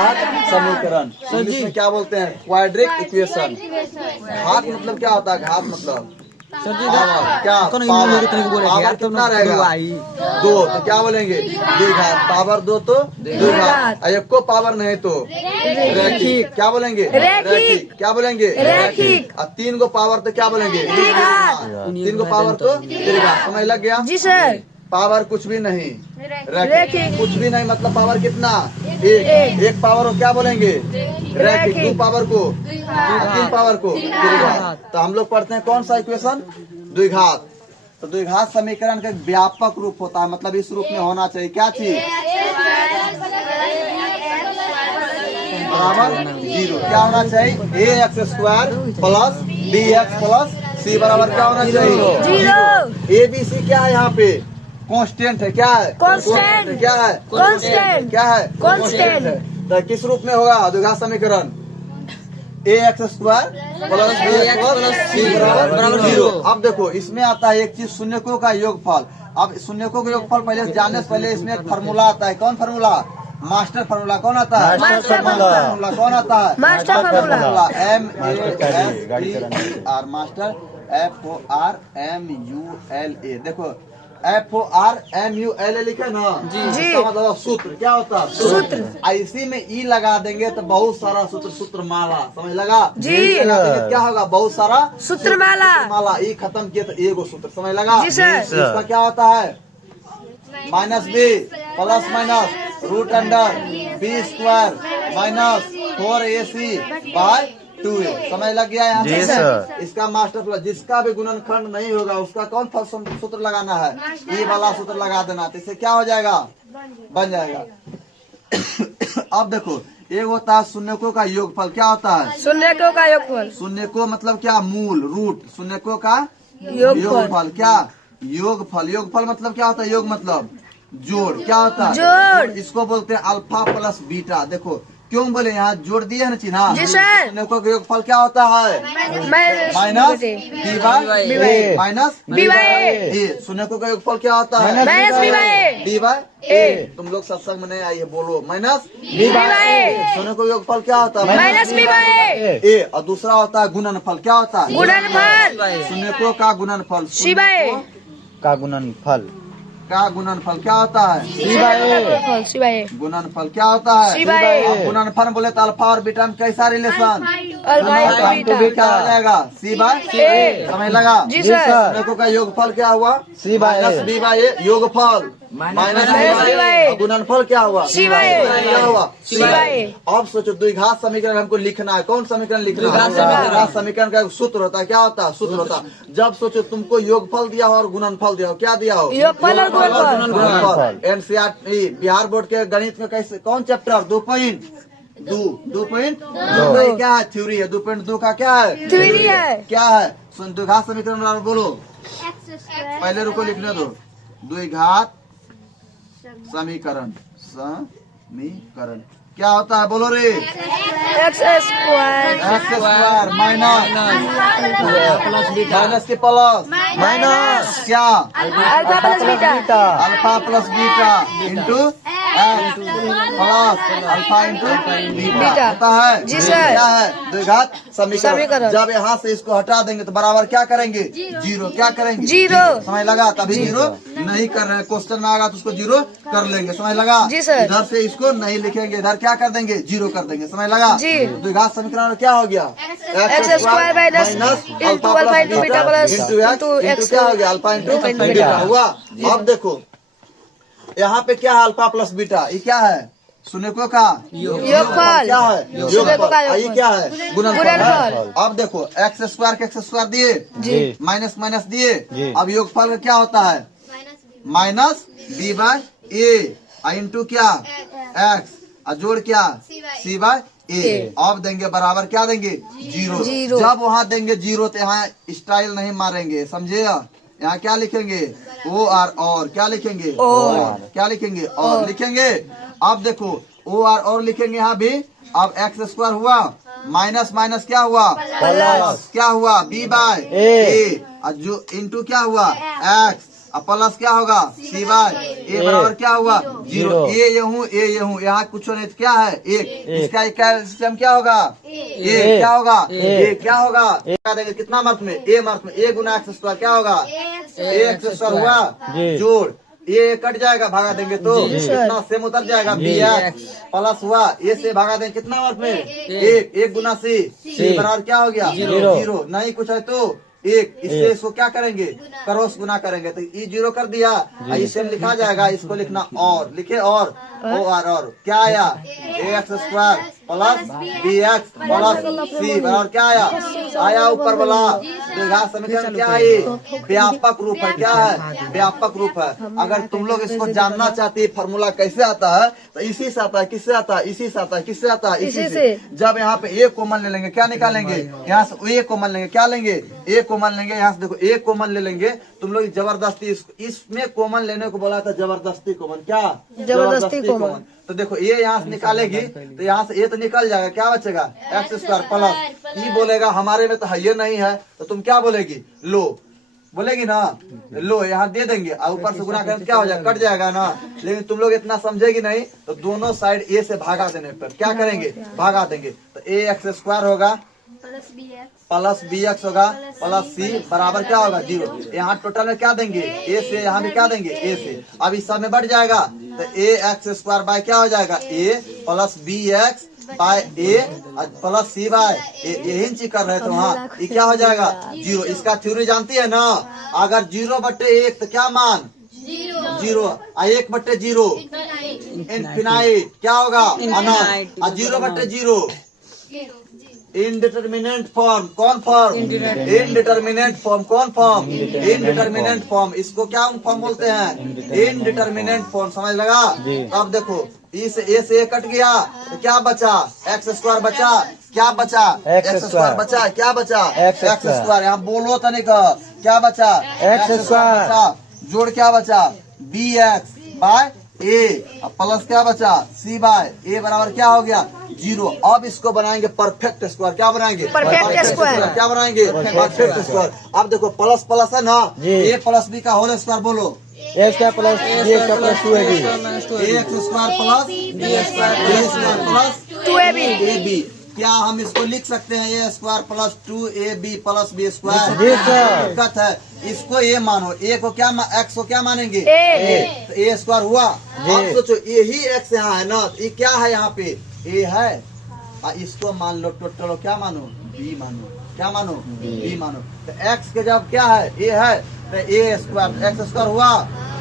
द्विघात समीकरण। इंग्लिश में क्या बोलते हैं? Quadric equation. घात मतलब क्या होता है? घात मतलब क्या? पावर कितना रहेगा? 2, तो क्या बोलेंगे? द्विघात। पावर 2 तो द्विघात। एक को पावर नहीं तो रैखिक। क्या बोलेंगे? रैखिक। क्या बोलेंगे? रैखिक। और 3 को पावर तो क्या बोलेंगे? 3 को पावर तो द्विघात। समझ लग गया? जी सर। पावर कुछ भी नहीं, रैखिक। कुछ भी नहीं मतलब पावर कितना? एक पावर को क्या बोलेंगे? रैखिक। 2 पावर को, 3 पावर को द्विघात। तो हम लोग पढ़ते हैं कौन सा इक्वेशन? द्विघात। तो द्विघात समीकरण का एक व्यापक रूप होता है, मतलब इस रूप में होना चाहिए क्या चीज? बराबर 0। क्या होना चाहिए? ax² plus bx plus c बराबर क्या होना चाहिए? 0। ABC क्या है यहाँ पे? कांस्टेंट है। क्या है? कांस्टेंट। क्या है? कांस्टेंट। क्या है? कांस्टेंट। तो किस रूप में होगा द्विघात समीकरण? ax² plus bx plus c बराबर 0। अब देखो इसमें आता है एक चीज, शून्यकों का योगफल। अब शून्यकों का योगफल पहले जानने से पहले इसमें एक फार्मूला आता है। कौन फार्मूला? Master formula. कौन आता है? Master formula. कौन आता है? Master formula. MASTER। Master FORMULA। देखो FORMULA लिखे ना जी। इसका मतलब सूत्र क्या होता है? सूत्र। इसी में ई लगा देंगे तो बहुत सारा सूत्र माला। समझ लगा? जी। क्या होगा? बहुत सारा सूत्र माला। ई खत्म किया तो एगो सूत्र। समझ लगा? जी सर। इसका क्या होता है? -b plus minus root under b² minus 4ac by 2a। समझ लग गया यहाँ पे? इसका मास्टर प्लस। जिसका भी गुणनखंड नहीं होगा उसका कौन सूत्र लगाना है? ये वाला सूत्र लगा देना। तो इससे क्या हो जाएगा? बन जाएगा। अब देखो एक होता है शून्यकों का योगफल। क्या होता है? शून्यकों का योगफल। शून्यकों मतलब क्या? मूल, रूट। शून्यकों का योगफल। क्या? योगफल। योगफल मतलब क्या होता है? योग मतलब जोड़। क्या होता है? जोड़। इसको बोलते हैं अल्फा प्लस बीटा। देखो क्यों बोले? यहाँ जोड़ दिए है ना चिन्ह। जी सर। शून्यकों का योगफल क्या होता है? Minus b/a minus b/a। शून्यकों का योगफल क्या होता है? b/a। तुम लोग सत्संग में नहीं आई है, बोलो माइनस b/a। शून्यकों का योगफल क्या होता है? Minus b/a। और दूसरा होता है गुणनफल। क्या होता है? गुणनफल। शून्यकों का गुणनफल। c/a का गुणनफल क्या होता है? c/a। गुणनफल क्या होता है? c/a। गुणनफल बोले तो अल्फा और बीटा में कैसा रिलेशन? अल्फा क्या हो जाएगा? c/a। समझ लगा? जी सर। शून्यकों का योगफल क्या हुआ? b/a योगफल माइनस b/a। गुणनफल क्या हुआ? c/a। क्या हुआ? c/a। अब सोचो द्विघात समीकरण हमको लिखना है। कौन समीकरण लिखना है? द्विघात समीकरण का एक सूत्र होता है। क्या होता है? सूत्र होता है। जब सोचो तुमको योगफल दिया हो और गुणनफल दिया हो, क्या दिया हो? योगफल और गुणनफल। एनसीईआरटी बिहार बोर्ड के गणित में कैसे कौन चैप्टर? 2.2 क्या है? थ्योरी है। 2.2 का क्या है? थ्योरी है। क्या है? द्विघात समीकरण बोलो। पहले रुको लिखने दो। द्विघात समीकरण क्या होता है? बोलो रे। x² माइनस के प्लस माइनस क्या? Alpha plus beta. Alpha plus beta into plus alpha into beta होता है। जी सर। क्या है? द्विघात समीकरण। जब यहाँ से इसको हटा देंगे तो बराबर क्या करेंगे? 0। क्या करेंगे? 0। समझ लगा? तभी 0 नहीं कर रहे हैं। क्वेश्चन में आएगा तो उसको 0 कर लेंगे। समझ लगा? जी सर। इधर से इसको नहीं लिखेंगे, इधर क्या कर देंगे? 0 कर देंगे। समझ लगा? जी। द्विघात समीकरण क्या हो गया? x² minus into alpha into beta plus into x क्या हो गया? अल्फा इंटू बीटा हुआ। अब देखो यहाँ पे क्या है? Alpha plus beta. ये क्या है? शून्यकों का योगफल। क्या है? योगफल। ये क्या है? गुणनफल। अब देखो x² के x² दिए जी। माइनस माइनस दिए। अब योगफल का क्या होता है? माइनस b/a इंटू क्या? x और जोड़ क्या? c/a। अब देंगे बराबर क्या देंगे? 0। जब वहाँ देंगे 0 तो यहाँ स्टाइल नहीं मारेंगे। समझे? यहाँ क्या लिखेंगे? और क्या लिखेंगे? क्या लिखेंगे? और लिखेंगे। अब देखो और लिखेंगे यहाँ भी। अब x² हुआ माइनस माइनस क्या हुआ? प्लस क्या हुआ? b/a। जो इंटू क्या हुआ? x अब प्लस क्या होगा सी बाय ए बराबर क्या हुआ 0। ए ये हूँ यहाँ कुछ नहीं, क्या है 1। इसका कैल्शियम क्या होगा ए, क्या होगा ए, क्या होगा क्या देंगे कितना मार्क में ए मार्क में, ए गुना एक्स स्क्वायर क्या होगा ए एक्स स्क्वायर हुआ जोड़ ये कट जाएगा भागा देंगे तो कितना सेम उतर जाएगा बी एक्स प्लस हुआ ए से भागा देंगे कितना मार्क में 1 गुना सी बराबर क्या हो गया 0। नहीं कुछ है तो 1। इससे इसको क्या करेंगे क्रॉस गुना करेंगे तो ई 0 कर दिया, इसे लिखा जाएगा, इसको लिखना और लिखे और और क्या आया a x square plus b x plus c बराबर क्या आया ऊपर वाला द्विघात समीकरण क्या है व्यापक रूप है, क्या है व्यापक रूप है। अगर तुम लोग इसको जानना चाहती है फॉर्मूला कैसे आता है तो इसी से आता है, किससे आता है इसी से आता है, किससे आता है इसी से। जब यहाँ पे ए कॉमन ले लेंगे क्या निकालेंगे यहाँ से ए कॉमन लेंगे, क्या लेंगे ए कॉमन लेंगे, यहाँ से देखो ए कॉमन ले लेंगे तुम लोग जबरदस्ती इसमें कॉमन लेने को बोला था जबरदस्ती कॉमन, क्या जबरदस्ती कॉमन। तो देखो ये यहाँ से निकालेगी तो यहाँ से ए तो निकल जाएगा, क्या बचेगा एक्स स्क्वायर प्लस ई बोलेगा हमारे में तो है ये नहीं है तो तुम क्या बोलेगी लो बोलेगी ना लो यहाँ दे देंगे और ऊपर से गुना करें क्या हो जाएगा कट जाएगा ना। लेकिन तुम लोग इतना समझेगी नहीं तो दोनों साइड ए से भागा देने पर क्या करेंगे भागा देंगे तो ए एक्स स्क्वायर होगा प्लस बी एक्स होगा प्लस सी बराबर क्या होगा 0। यहाँ टोटल में क्या देंगे ए से, यहाँ भी क्या देंगे ए से। अब इस सब में बढ़ जाएगा तो ए एक्स स्क्वायर बाय क्या हो जाएगा ए प्लस बी एक्स बाय ए प्लस सी बाय यही चीज कर रहे थे वहाँ, ये क्या हो जाएगा 0। इसका थ्योरी जानती है ना, अगर 0/1 तो क्या मान 0 1/0 इनफिनाइट क्या होगा अनंत, और 0/0 इनडिटर्मिनेंट फॉर्म कौन फॉर्म इनडिटर्मिनेंट फॉर्म कौन फॉर्म इनडिटर्मिनेंट फॉर्म। इसको क्या फॉर्म बोलते हैं इनडिटर्मिनेंट फॉर्म, समझ लगा। अब देखो इस ए से ए कट गया तो क्या बचा एक्स स्क्वायर बचा, क्या बचा एक्स स्क्वायर बचा, क्या बचा एक्स स्क्वायर। यहाँ बोलो तनिक क्या बचा एक्स स्क्वायर बचा, जोड़ क्या बचा बी एक्स बाय ए प्लस क्या बचा सी बाय ए बराबर क्या हो गया 0। अब इसको बनाएंगे परफेक्ट स्क्वायर, क्या बनाएंगे परफेक्ट स्क्वायर, क्या बनाएंगे परफेक्ट स्क्वायर। अब देखो प्लस प्लस है ना ए प्लस बी का होल स्क्वायर बोलो a square plus b square plus 2ab a x square plus b square plus 2ab। क्या हम इसको लिख सकते हैं a square plus 2ab plus b square, दिक्कत है इसको ए मानो, ए को क्या एक्स को क्या मानेंगे ए स्क्वायर हुआ। अब सोचो यही एक्स यहाँ है ना, ये क्या है यहाँ पे ए है, इसको मान लो टोटल क्या मानो बी मानो, क्या मानो बी मानो। तो एक्स के जब क्या है ए है तो ए स्क्वायर एक्स स्क्वायर हुआ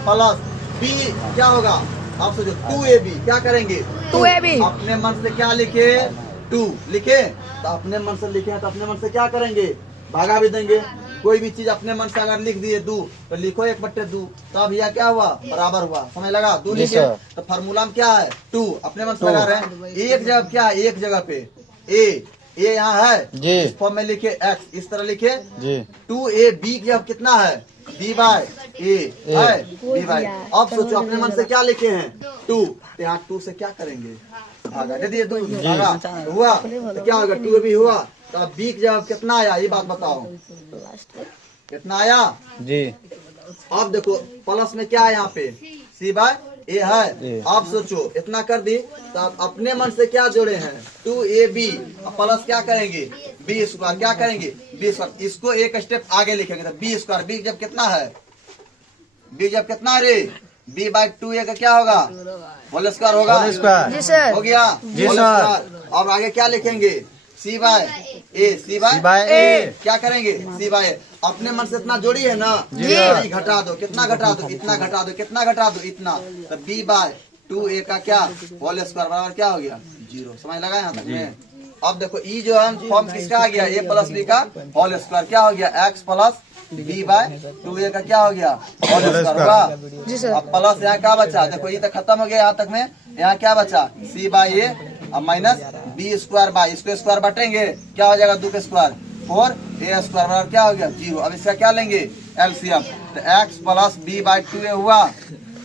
प्लस बी क्या होगा। अब सोचो 2ab क्या करेंगे 2ab, अपने मन से क्या लिखे 2 लिखे तो अपने मन से लिखे तो अपने मन से क्या करेंगे भागा भी देंगे। कोई भी चीज अपने मन से अगर लिख दिए 2 तो लिखो 1/2 तब यह क्या हुआ बराबर हुआ, समझ लगा 2 लिखे तो फार्मूला में क्या है 2 अपने मन से लगा रहे हैं। एक जगह क्या है एक जगह पे ए यहाँ है इस फॉर्म में लिखे x इस तरह लिखे 2ab जब कितना है b बाय ए है b बाय। अब सोचो अपने मन से क्या लिखे हैं 2 तो यहाँ 2 से क्या करेंगे भागा दे दिए 2 भागा तो हुआ तो क्या होगा 2ab हुआ। तो अब b जब कितना आया ये बात बताओ कितना आया जी। अब देखो प्लस में क्या है यहाँ पे c बाय ए है। आप सोचो इतना कर दी तो आप अपने मन से क्या जोड़े हैं 2ab प्लस क्या करेंगे बी स्क्वायर, क्या करेंगे बी स्क्वायर। इसको एक स्टेप आगे लिखेंगे तो बी स्क्वायर बी जब कितना है बी जब कितना रे b बाय 2a का क्या होगा होल स्क्वायर होगा हो गया होल स्क्वायर। और आगे क्या लिखेंगे सी बाय ए क्या करेंगे सी बाय ए। अपने मन से इतना जोड़ी है ना घटा दो कितना घटा दो इतना घटा दो कितना घटा दो इतना तो b बाय 2a का क्या होल स्क्वायर बराबर क्या हो गया 0। समझ लगा यहाँ तक में। अब देखो ई जो है फॉर्म किसका आ गया a प्लस b का होल स्क्वायर क्या हो गया x plus b by 2a का क्या हो गया होल स्क्वायर होगा। अब प्लस यहाँ क्या बचा देखो ये तो खत्म हो गया यहाँ तक में। यहाँ क्या बचा c बाय a अब माइनस बी स्क्वायर बाय इसको स्क्वायर बांटेंगे क्या हो जाएगा 2 का स्क्वायर 4a स्क्वायर बराबर क्या हो गया 0। अब इसका क्या लेंगे एलसीएम तो x plus b by 2a हुआ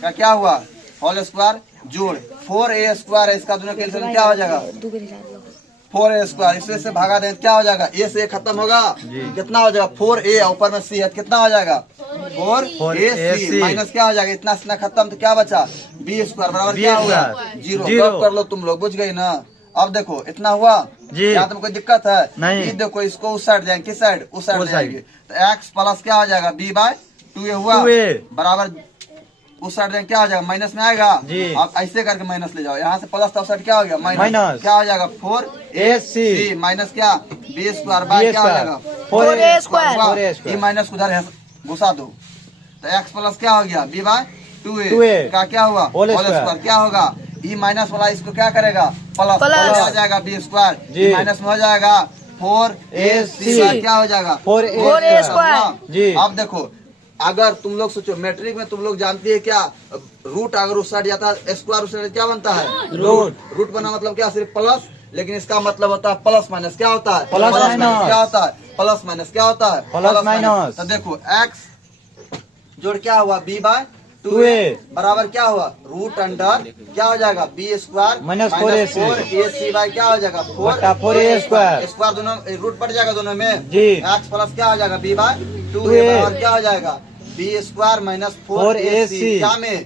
क्या हुआ होल स्क्वायर जोड़ 4a स्क्वायर है इसका दोनों के एलसीएम क्या हो जाएगा 4a स्क्वायर। इसमें से भागा दें क्या हो जाएगा a से खत्म होगा कितना हो जाएगा 4a ऊपर में c है कितना हो जाएगा 4ac माइनस क्या हो जाएगा, इतना इतना खत्म, तो क्या बचा बी स्क्वायर बराबर क्या होगा 0। कब कर लो तुम लोग, बुझ गई ना। अब देखो इतना हुआ जी, क्या तुमको दिक्कत है नहीं। ये देखो इसको उस साइड जाएंगे, किस साइड, उस साइड जाएंगे, तो x प्लस क्या हो जाएगा b बाय 2a हुआ 2a बराबर उस साइड जाएंगे क्या हो जाएगा माइनस में आएगा जी। अब ऐसे करके माइनस ले जाओ, यहाँ से प्लस था उस साइड क्या हो गया माइनस, माइनस। क्या हो जाएगा 4ac माइनस क्या b स्क्वायर बाय क्या हो जाएगा 4a स्क्वायर। ये माइनस उधर घुसा दो, तो x प्लस क्या हो गया b बाय 2a 2a का क्या हुआ होल होल स्क्वायर, क्या होगा ई माइनस वाला इसको क्या करेगा प्लस प्लस। हो जाएगा बी स्क्वायर, जी। माइनस में हो जाएगा 4ac क्या हो जाएगा 4a स्क्वायर। जी। अब देखो अगर तुम लोग सोचो मैट्रिक में तुम लोग जानती है क्या, रूट अगर उस साइड जाता है स्क्वायर उस साइड क्या बनता है रूट बना, मतलब क्या सिर्फ प्लस, लेकिन इसका मतलब होता है प्लस माइनस, क्या होता है प्लस माइनस। क्या होता है प्लस माइनस, क्या होता है प्लस माइनस। तो देखो x जोड़ क्या हुआ b बाय 2a बराबर क्या हुआ रूट अंडर क्या हो जाएगा B square minus 4ac bye क्या हो जाएगा 4a स्क्वायर स्क्वायर दोनों रूट पड़ जाएगा दोनों में जी। x प्लस क्या हो जाएगा b बाय 2a 2a बराबर क्या हो जाएगा बी स्क्वायर माइनस 4ac क्या में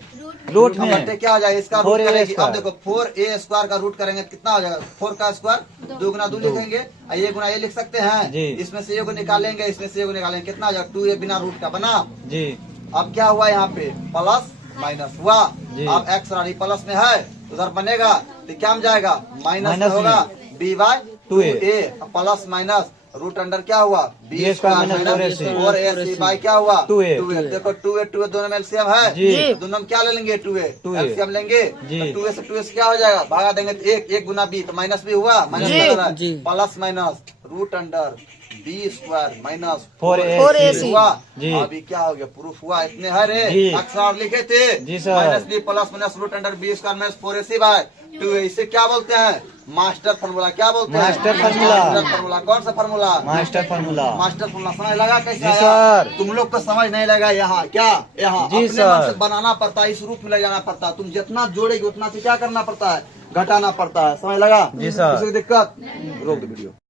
रूट में बट्टे क्या हो जाएगा इसका रूट 4a करेंगे। अब स्क्वायर। देखो 4a स्क्वायर का रूट करेंगे कितना हो जाएगा 4 का स्क्वायर 2 गुना 2 लिखेंगे और ये गुना ये लिख सकते हैं जी। इसमें से ये को निकालेंगे इसमें से ये को निकालेंगे, कितना हो जाएगा 2a बिना रूट का बना। जी। अब क्या हुआ यहाँ पे प्लस माइनस हुआ, जी। अब x रानी प्लस में है उधर बनेगा तो क्या में जाएगा माइनस में माइनस होगा में। b by 2a। 2a plus minus root under क्या हुआ b square minus 4ac bye क्या हुआ 2a। देखो 2a दोनों में एलसीएम है जी। दोनों में क्या ले लेंगे 2a 2a। एलसीएम लेंगे जी। तो 2a से 2a से क्या हो जाएगा भागा देंगे तो एक गुना b तो माइनस भी हुआ माइनस जी। Plus minus root under b square minus 4ac हुआ। जी। अभी क्या हो गया प्रूफ हुआ इतने है रे जी। अक्सर लिखे थे जी sir. Minus b plus minus root under b square minus 4ac by 2a, इसे क्या बोलते हैं मास्टर फार्मूला, क्या बोलते हैं मास्टर फार्मूला। Master formula. कौन सा formula master formula master formula समझ लगा कैसे जी आया? सर। तुम लोग को समझ नहीं लगा यहाँ क्या यहाँ जी अपने मन सर। से बनाना पड़ता है, इस रूप में ले जाना पड़ता है, तुम जितना जोड़ेगी उतना से क्या करना पड़ता है घटाना पड़ता है, समझ लगा जी सर। किसी को दिक्कत रोक दो वीडियो।